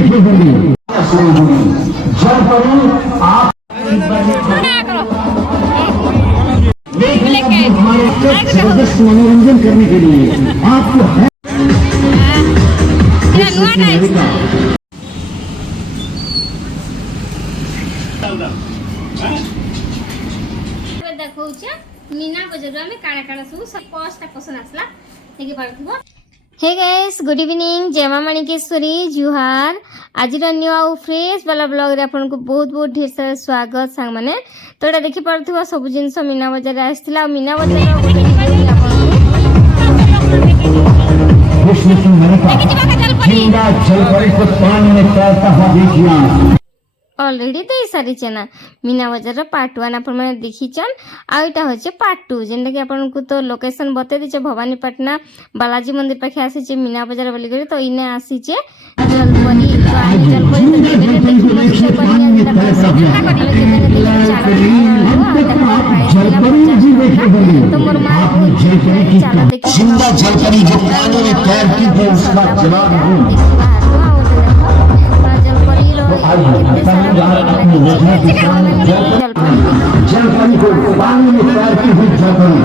देखे होंगे जब कभी आप हमारे जबरदस्त मनोरंजन करने के लिए आपको है मीना बजार में काना काना सब कष्टा पसंद आसला देखि पारथबो। हे गाइस गुड इवनिंग जय मां माणिकेश्वरी जुहार। आज न्यू आउ फ्रेश वाला ब्लॉग रे आपन को बहुत बहुत ढेर सारा स्वागत सांग माने। तो एटा देखि पारथबो सब जिंस मीना बजार रे आस्थिला। मीना बजार ऑलरेडी दे सारी चेना मीना बजार पार्ट 1 अपन मैंने देखीचन आईटा होचे पार्ट 2 जेंटा कि अपन को तो लोकेशन बते दिचे भवानीपटना बालाजी मंदिर पाखे आसी मीना बजार बोली करी। तो इने आसी जलपरी तो आनी जलपरी तो केबे देखि मस्त करिया जेटा तो मोर मां चला देखि जिंदा जलपरी जो पानी में तैरती है उसका जवाब हूं। जलपरी को पानी में तैरती हुई जलपरी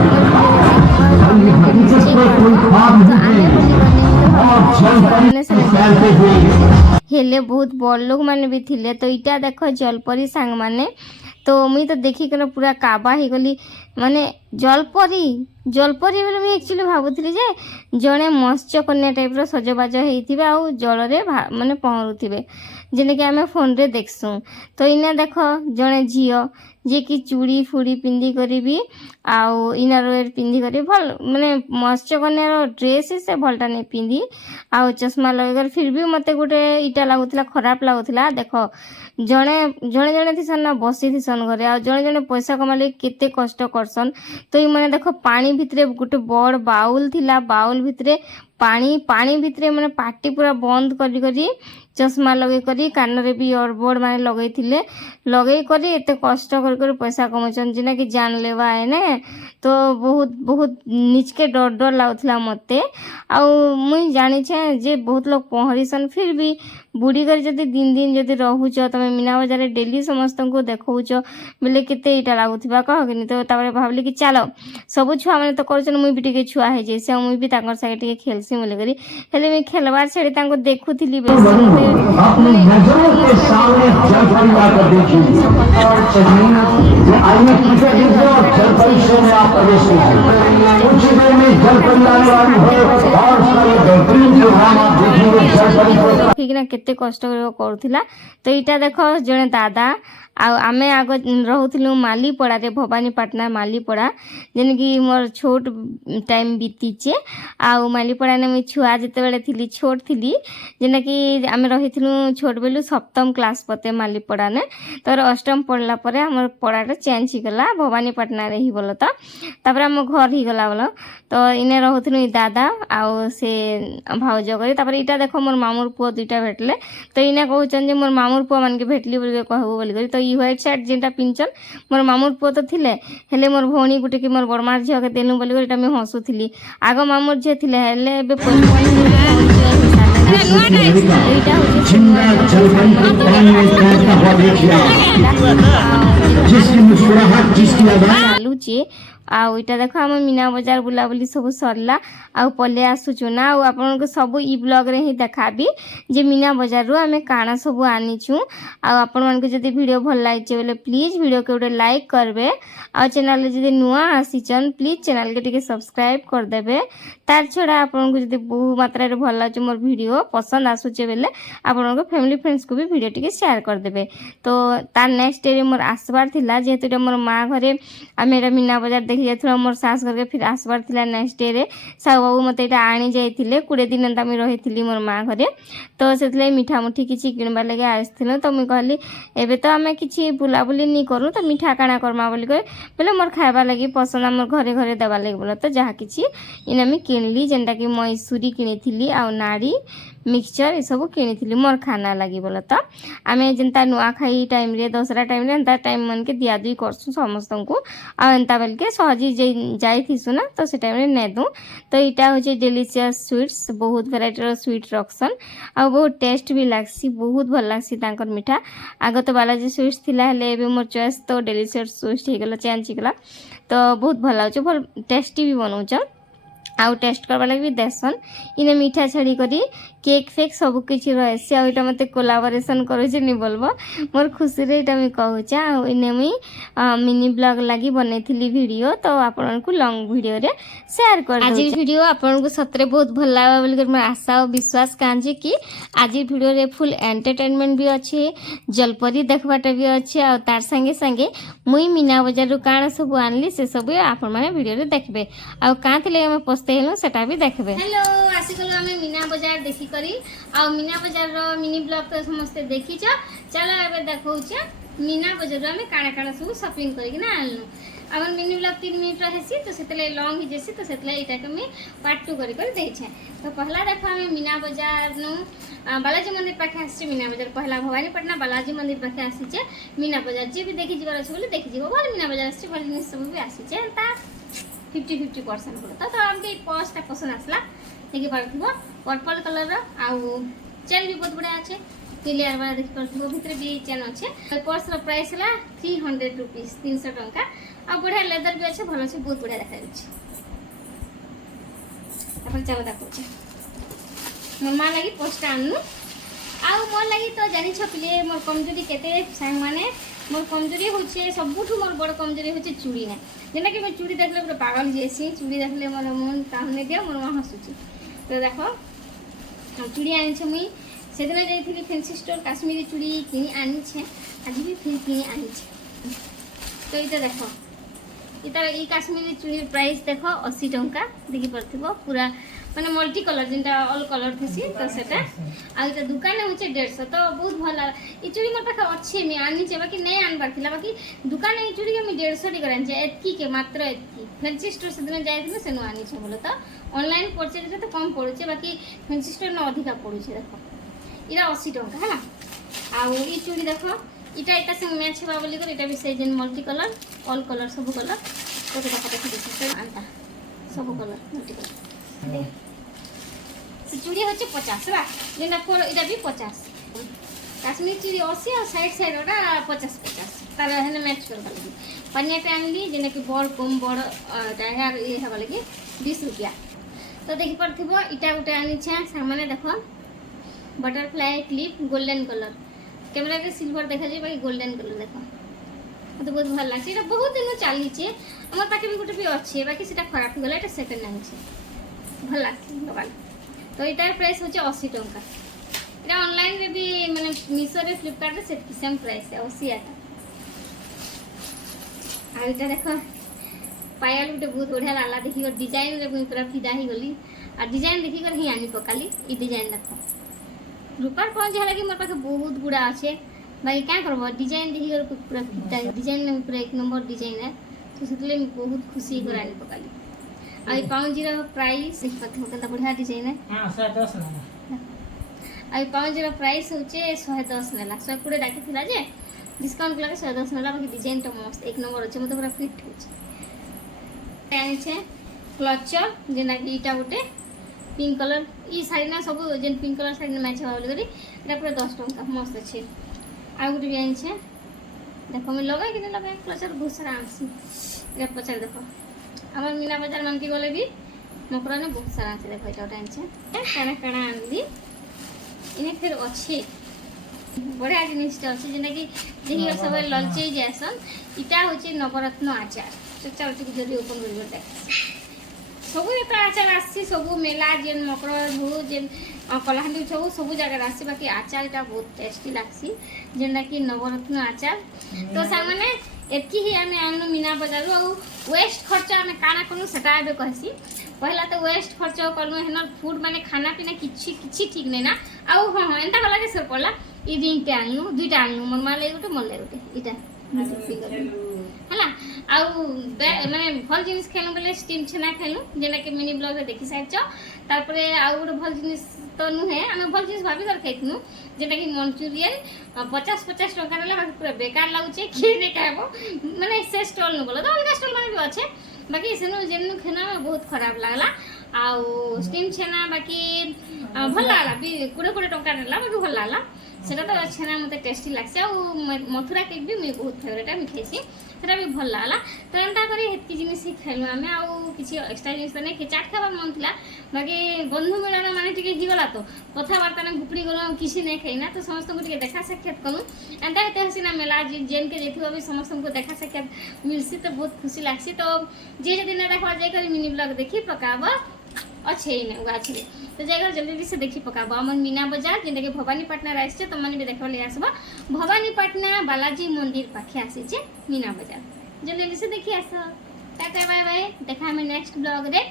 कोई ख्वाब नहीं और जलपरी तैरते हुए हेले बहुत बड़ लोग माने भी थिले। तो इटा देखो जलपरी सांग माने तो मुई तो देखी कर पूरा काबा ही गली माने जलपरी जलपरी बोले मुई एक्चुअली भाबुथली जे जने मत्स्य कन्या टाइप रो सजबाज हेइथिबे आ जल रे माने पहरुथिबे जेने कि आमे फोन रे देखसु। तो इने देखो जने झियो जे कि चूड़ी फुड़ी पिंदी करी भी आउ इनर पिंदी करी भल माने मत्स्य कन्या रो ड्रेस से भलटा नहीं पिंदी आउ चश्मा लगाकर फिर भी मते गोटे इटा लागुतला खराब लागुतला। देखो जने जने जने थिसन ना बसी थिसन घरे आ जने जने पैसा कमाले केते कष्ट करसन। तो ई माने देखो पानी भितरे गोटे बड़ बाउल थिला बाउल भितरे पानी भितरे माने पाटी पूरा बंद करी करी चश्मा लगे करी कान रे भी इयरबड माने लगई थिले लगई करी एते कष्ट कर कर पैसा कमाचन जेना कि जान लेवा है ने। तो बहुत बहुत निचके डर डर लागुथला मते आउ मुई जानी छे जे बहुत लोग पहरिसन फिर भी बुढ़ी कर जदि दिन दिन जदि रहुच तमे मीना बजार रे डेली समस्त को देखौच बोले केते इटा लागुथिबा कह कि तो तापर भाबली कि चलो सब छुआ माने तो करछन मुई भी टिके छुआ हे जे से मुई भी ताकर सागे टिके खेलसी बोले करी हेले मैं खेलबार छेड़ी तांको देखुथिली बेसी अपनी नजरों के सामने जलपरी आकर देखिए और चलिए जो आइए पीछे देखो जलपरी शो में आप प्रवेश कीजिए। कुछ देर में जलपरी आने वाली है और उसका ये बेहतरीन प्रोग्राम आप देखेंगे जलपरी को ठीक ना केते कष्ट करूथिला। तो इटा देखो जने दादा आमे आग रहूलु मालीपड़ा रे भवानीपटना मालीपड़ा जेन कि मोर छोट टाइम बीतीचे आउ मालीपड़ा ने मुई छुआ जते बेले थिली छोट थिली जेना कि आमे रहिथिलु छोट बेलु सप्तम क्लास पते मालीपड़ा ने। तो अष्टम पढ़ला परे हमर पढ़ाटा चेंज ही गला भवानीपटना रे ही बोलो तो तापर हम घर ही गला बोलो। तो इने रहूथिलु दादा आउ से भाउज करी तापर इटा देखो मोर मामुर पुआ दुइटा भेटले। तो इने कहउचन जे मोर मामुर पुआ मान के भेटली बोल के कहबो बोल करी। तो ई व्हाइट शर्ट जेंटा पिनचन मोर मामुर पुआ तो थिले हेले मोर भौणी गुटे कि मोर बड़मार झियो के देनु बोल करी मैं हसुथिली आग मामुर झियो थिले हेले बे चालुचे आउ इटा देखो हम मीना बजार बुलाबुली सब सरला आउ पले आसुचु ना आउ आपन को सब ई ब्लॉग रे ही देखाबी जे मीना बजार रो हमें काना सब आनीचु। आउ आपन मन को जदी वीडियो भल लागिचे बोले प्लीज वीडियो के उडे लाइक करबे आउ चैनल रे जदी नुआ आसीचन प्लीज चैनल के टिके सब्सक्राइब कर देबे। तार छोड़ा आपन को जदी बहु मात्रा रे भल लागे मोर वीडियो पसंद आसुचे बेले आपन को फैमिली फ्रेंड्स को भी वीडियो टिके शेयर कर देबे। तो तार नेक्स्ट डे रे मोर आसबार थिला जेहेतु एटा मोर मां घरे आमे मीना बजार देखि जाथुला मोर सास करके फिर आसबार थिला नेक्स्ट डे रे साउ बाबू मते एटा आनी जाइथिले 20 दिन एंता मी रहिथिली मोर मां घरे। तो सेतले मिठा मुठी किछि किनबा लगे आइथिले। तो मी कहली एबे तो आमे किछि बुलाबुली नी करू तो मिठा काना करमा बोली कहे बोले मोर खाइबा लगी पसंद मोर घरे घरे देबा लगी बोला। तो जहा किछि इना मी किनली जेंटा कि मैसूरी किनिथिली आउ नाड़ी मिक्सचर ये सब किनी मोर खाना लगी बोला तो आम जेनता नुआखाई टाइम रे दशहरा टाइम रे एंता टाइम मन के दिया दुई करसु समस्त को आंता बेल के सहजी जाइथिसु ना तो से टाइम रे ने दूँ तो यहाँ हूँ डिलीशियस स्वीट्स बहुत भेराइटर स्वीट रखसन आ बहुत टेस्ट भी लागसी बहुत भल लागसी तांकर मिठा आग तो बालाजी स्वीट्स थिला हेले एबे मोर चॉइस तो डिलीशियस स्वीट्स हो गला चेंज हो गला तो बहुत भल लाଗୁଛି भल टेस्टी भी बनाउछन आउ टेस्ट करवा लगे भी देसन इने मीठा छाड़ी करी केक फेक सब किछि रहसी आ इटा मते कोलाबोरेशन करूछि नि बोलबो मोर खुशी रे इटा मी कहूचा आ इने मी मिनी ब्लॉग लागि बनैथिली वीडियो तो आपन को लॉन्ग वीडियो रे शेयर कर आज वीडियो आपन को सतरे बहुत भल लागबा बोल कर मैं आशा और विश्वास कांजे कि आज वीडियो रे फुल एंटरटेनमेंट भी अछि जलपरी देखबाटा भी अछि आ तार संगे संगे मुई मीना बाजार रु काना सब आनली से सब आपन माने वीडियो रे देखबे आ कांतले हम पस्तेलु सेटा भी देखबे। हेलो आसी गलो हमें मीना बाजार देखि करी आ मीना बाजार रो मिनी ब्लॉग तो समस्त देखि छ चलो एबे देखौ छ मीना बाजार रो हमें काना काना सब शॉपिंग करी ना आनलु हमर मिनी ब्लॉग 3 मिनट रहसी तो सेतले लॉन्ग ही जेसी तो सेतले इटा के मैं पार्ट 2 करी कर दे छै तो पहला देखो हमें मीना बाजार नु बालाजी मंदिर पाखे आसी मीना बाजार पहला भवानीपटना बालाजी मंदिर पाखे आसी छै मीना बाजार जे भी देखि जीवार छ बोले देखि जीवो बोले मीना बाजार आसी बोले सब भी आसी छै ता 50-50% बोले तो हमके पर्सटा पसंद आसला देखि पारथिबो पर्पल कलर रो आउ चेन भी बहुत बढ़िया अच्छे क्लियर वाला देखि पारथिबो भितर भी चेन अच्छे पर्स रो प्राइस हला 300 रुपीस 300 टंका आ बढ़िया लेदर भी अच्छे भलो से बहुत बढ़िया देखा छै अपन चलो देखो छै मोर मा लागि पोस्टा आनु आउ मोर लागि तो जानि छ पिले मोर कमजोरी केते सांग माने मोर कमजोरी होचे सबुठु मोर बड़ कमजोरी होचे चूड़ी ना जेना कि मैं चूड़ी देखले पूरा पागल जेसी चूड़ी देखले मोर मन काहने दिया मोर मा हसुची तो देखो चूड़ी आनी छे मुई सेदिन जाइथिली फैंसी स्टोर काश्मीरी चूड़ी किनी आनी छे आज भी फिर किनी आनी छे तो इता देखो इता ई काश्मीरी चूड़ी प्राइस देखो 80 टंका देखि परथिबो पूरा माने मल्टी कलर जिनटा ऑल कलर थसी तो सेटा आ इता दुकान होचे 150 तो बहुत भला ई चूड़ी मोर पाखा अच्छे मी आनी छे बाकी नै आन पारथिला बाकी दुकान ई चूड़ी के मी 150 टी करान छे एतकी के मात्र एतकी फैंसी स्टोर सेदिन जाइथिले सेनु आनी छे बोलो तो ऑनलाइन परचेज रे तो कम पड़ुचे बाकी फैंसी स्टोर न अधिका पड़ुचे देखो इरा 80 टंका हला आ ई चूड़ी देखो इटा इटा संग मैच हेबा बोली कर इटा भी से जेन मल्टी कलर ऑल कलर सब कलर तो देखो देखि आंता सब कलर मल्टी कलर से चूड़ी होचे 50 बा जेना कोर इटा भी 50 काश्मीर चूड़ी 80 और साइड साइड ओटा 50 तार हेने मैच करबा लगी पन्या पे आनली जेना कि बड़ कम बड़ डायर ए हेबा लगी 20 रुपया तो देखि परथिबो इटा उटा आनी छे सामने देखो butterfly clip golden colour camera रे सिल्वर देखा जे भाई गोल्डन कलर देखो मते बहुत भल लागছে এটা बहुत दिन चली छे हमर पाके भी गोटे भी अच्छे बाकी सेटा खराब गला এটা सेकंड हैंड छे भल लागছে मोबाइल तो इटार प्राइस होचे 80 टंका এটা ऑनलाइन रे भी माने मीशो रे फ्लिपकार्ट रे सेम प्राइस है 80 आटा आ इटा देखो पायल गोटे बहुत बढ़िया लाला देखि और डिजाइन रे पूरा फिदा ही गली आ डिजाइन देखि कर ही आनी पकाली ई डिजाइन देखो रूपार कौन जे लगी मोर पाखे बहुत गुड़ा अच्छे भाई क्या करबो डिजाइन देखि कर पूरा फिदा डिजाइन में पूरा एक नंबर डिजाइन है तो सेतले मैं बहुत खुशी कर आनी पकाली आई पाउंजी रो प्राइस देखत हो कता बढ़िया डिजाइन है हां 110 ना आई पाउंजी रो प्राइस होचे 110 नेला 120 डाकी थिला जे डिस्काउंट लगे 110 नेला बाकी डिजाइन तो मस्त एक नंबर होचे मते पूरा फिट होचे आनी छे क्लचर जेना कि इटा उटे पिंक कलर ई साड़ी ना सब जेन पिंक कलर साड़ी मैच होबा बोली करी एटा पूरा 10 टंका मस्त छे आ गुटे भी आनी छे देखो मैं लगा कि लगा क्लचर बहुत सारा आसी एटा पचार देखो हमर मीना बाजार मन के गले भी मकरा ने बहुत सारा आसी देखो एटा आनी छे काना काना आनली इने फिर अच्छे बढ़िया जिनिसटा अच्छे जेना कि देखि सब ललचे जैसन इटा होचे नवरत्न आचार चचा जल्दी ओपन कर देख सब तो आचार आसी सब मेला जेन मकर हो जेन कलाहांडी सब सब जगह आसी बाकी आचार इटा बहुत टेस्टी लागसी जेना कि नवरत्न आचार तो सामने एतकी ही आमे आनु मीना बाजार आ वेस्ट खर्च आमे काना कनु सेटा एबे कहसी पहला तो वेस्ट खर्च करनु हेनर फूड माने खाना पीना किछि किछि ठीक नै ना आ हां एंता गला के सर पड़ला ई रिंग टे आनु दुईटा आनु मन माले गोटे मन ले गोटे इटा हला ମାନେ ଭଲ ଜିନିଷ ଖାଇଲୁ ବୋଲେ ଷ୍ଟିମ୍ ଛେନା ଖାଇଲୁ ଯେନ୍ଟାକି ମିନି ବ୍ଲଗ୍ରେ ଦେଖି ସାରିଛ। ତାପରେ ଆଉ ଗୋଟେ ଭଲ ଜିନିଷ ତ ନୁହେଁ, ଆମେ ଭଲ ଜିନିଷ ଭାବିକରି ଖାଇଥିଲୁ ଯେନ୍ଟାକି ମଞ୍ଚୁରିଆନ୍ 50 ଟଙ୍କା ନେଲା, ବାକି ପୁରା ବେକାର ଲାଗୁଛେ, କିଏ ନେଇ ଖାଇବ ମାନେ ସେ ଷ୍ଟଲ୍ नु ବୋଲେ ତ ଅଲଗା ଷ୍ଟଲ୍ ମାନେ ବି ଅଛେ, ବାକି ସେନୁ ଯେନୁ ଖାନା ବହୁତ ଖରାପ ଲାଗଲା। ଆଉ ଷ୍ଟିମ୍ ଛେନା ବାକି ଭଲ ଲାଗଲା, 20 ଟଙ୍କା ନେଲା, ବାକି ଭଲ ଲାଗଲା। সেটা তো ଛେନା মতো টেস্টি লাগছে। ଆଉ ମଥୁରା କେକ୍ ବି ମୁଇଁ ବହୁତ ଫେଭରେଟ୍, আমি ଖାইছি, সেটা ବି ଭଲ লাগଲା। ତ ଏନ୍ତା କରି ହେତ୍କି ଜିନିଷ ହିଁ ଖାଇଲୁ ଆମେ, ଆଉ କିଛି ଏକ୍ସଟ୍ରା ଜିନିଷ ତ ନାଇଁ। ଚାଟ୍ ଖାଇବାର ମନ ଥିଲା, ବାକି ବନ୍ଧୁ ମିଳନ ମାନେ ଟିକେ ହେଇଗଲା ତ କଥାବାର୍ତ୍ତା ନା ଗୁପଡ଼ି ଗଲୁ, କିଛି ନାଇଁ ଖାଇନା। ତ ସମସ୍ତଙ୍କୁ ଟିକେ ଦେଖା ସାକ୍ଷାତ କଲୁ, ଏନ୍ତା ହେତେ ହସିନା ମେଲା ଯେନ୍କେ ଯାଇଥିବ ବି ସମସ୍ତଙ୍କୁ ଦେଖା ସାକ୍ଷାତ ମିଲ୍ସି, ତ ବହୁତ ଖୁସି ଲାଗ୍ସି। ତ ଯେ ଯଦି ନା ଦେଖବାର୍ ଯାଇକରି ମିନି ବ୍ଲଗ୍ ଦେଖି ପକାବ अच्छे ही गाछे, तो जगह जल्दी से देखी पकाब आमर मीना बजार जेनटाकि भवानीपाटना आसছে, तुमने भी देखा आसब भवानीपाटना बालाजी मंदिर पाखे आसीचे मीना बजार, जल्दी से देखी आस। टाटा बाय बाय, देखा हमें नेक्स्ट ब्लॉग रे।